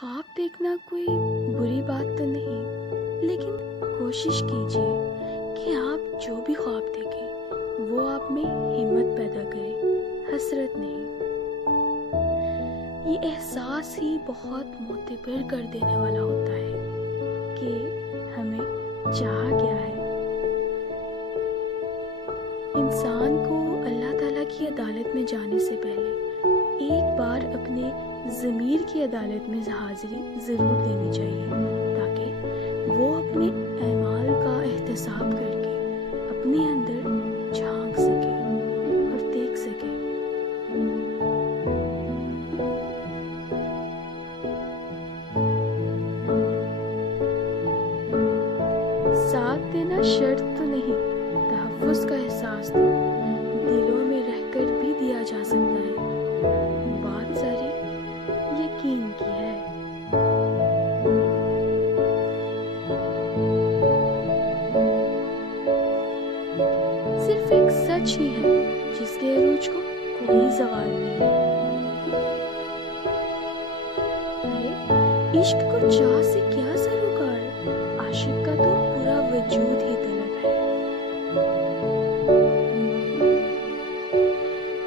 خواب دیکھنا کوئی بری بات تو نہیں، لیکن کوشش کیجیے کہ آپ جو بھی خواب دیکھیں وہ آپ میں ہمت پیدا کرے، حسرت نہیں۔ یہ احساس ہی بہت معتبر کر دینے والا ہوتا ہے کہ ہمیں چاہا کیا ہے۔ انسان کو اللہ تعالیٰ کی عدالت میں جانے سے پہلے ایک بار اپنے ضمیر کی عدالت میں حاضری ضرور دینی چاہیے، تاکہ وہ اپنے اعمال کا احتساب کر کے اپنے اندر جھانک سکے اور دیکھ سکے۔ ساتھ دینا شرط تو نہیں، تحفظ کا احساس تو دلوں میں رہ کر بھی دیا جا سکتا ہے۔ بات ساری یقین کی ہے۔ صرف ایک سچ ہی ہے جس کے عروج کو کوئی زوال نہیں۔ ارے عشق کو چاہ سے کیا سروکار، عاشق کا تو پورا وجود ہی طلب ہے۔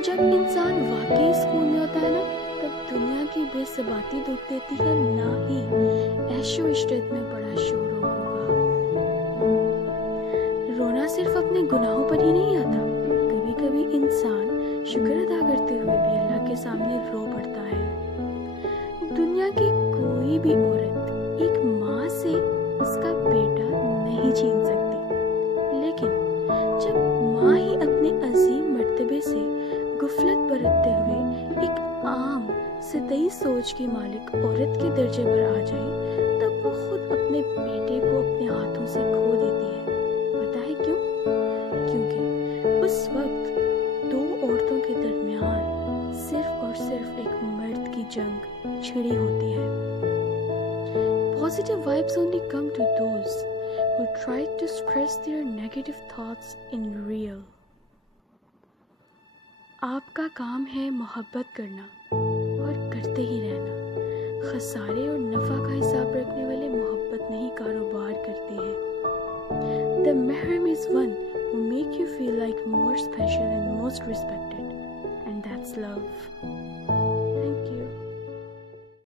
جب انسان واقعی سکون میں ہوتا ہے نا، تب دنیا کی بے ثباتی دکھ دیتی ہے، نہ ہی عیش و عشرت میں بڑا شور و غوغا۔ رونا صرف اپنے گناہوں پر ہی نہیں آتا، کبھی کبھی انسان شکر ادا کرتے ہوئے بھی اللہ کے سامنے رو پڑتا ہے۔ دنیا کی کوئی بھی عورت ایک ماں سے اس کا بیٹا نہیں چھین سکتی، لیکن جب ماں ہی اپنے عظیم مرتبے سے غفلت برتتے ہوئے ایک عام سطحی سوچ کی مالک عورت کے درجے پر آ جائے، تب وہ خود اپنے بیٹے کو اپنے ہاتھوں سے کھو دیتی ہے۔ پتہ ہے کیوں؟ کیونکہ اس وقت دو عورتوں کے درمیان صرف اور صرف ایک مرد کی جنگ چھڑی ہوتی ہے۔ Positive vibes only come to those who try to express their negative thoughts in real. آپ کا کام ہے محبت کرنا اور کرتے ہی رہنا۔ خسارے اور نفع کا حساب رکھنے والے محبت نہیں کاروبار کرتے ہیں۔ The mahram is one who make you feel like more special and most respected, and that's love.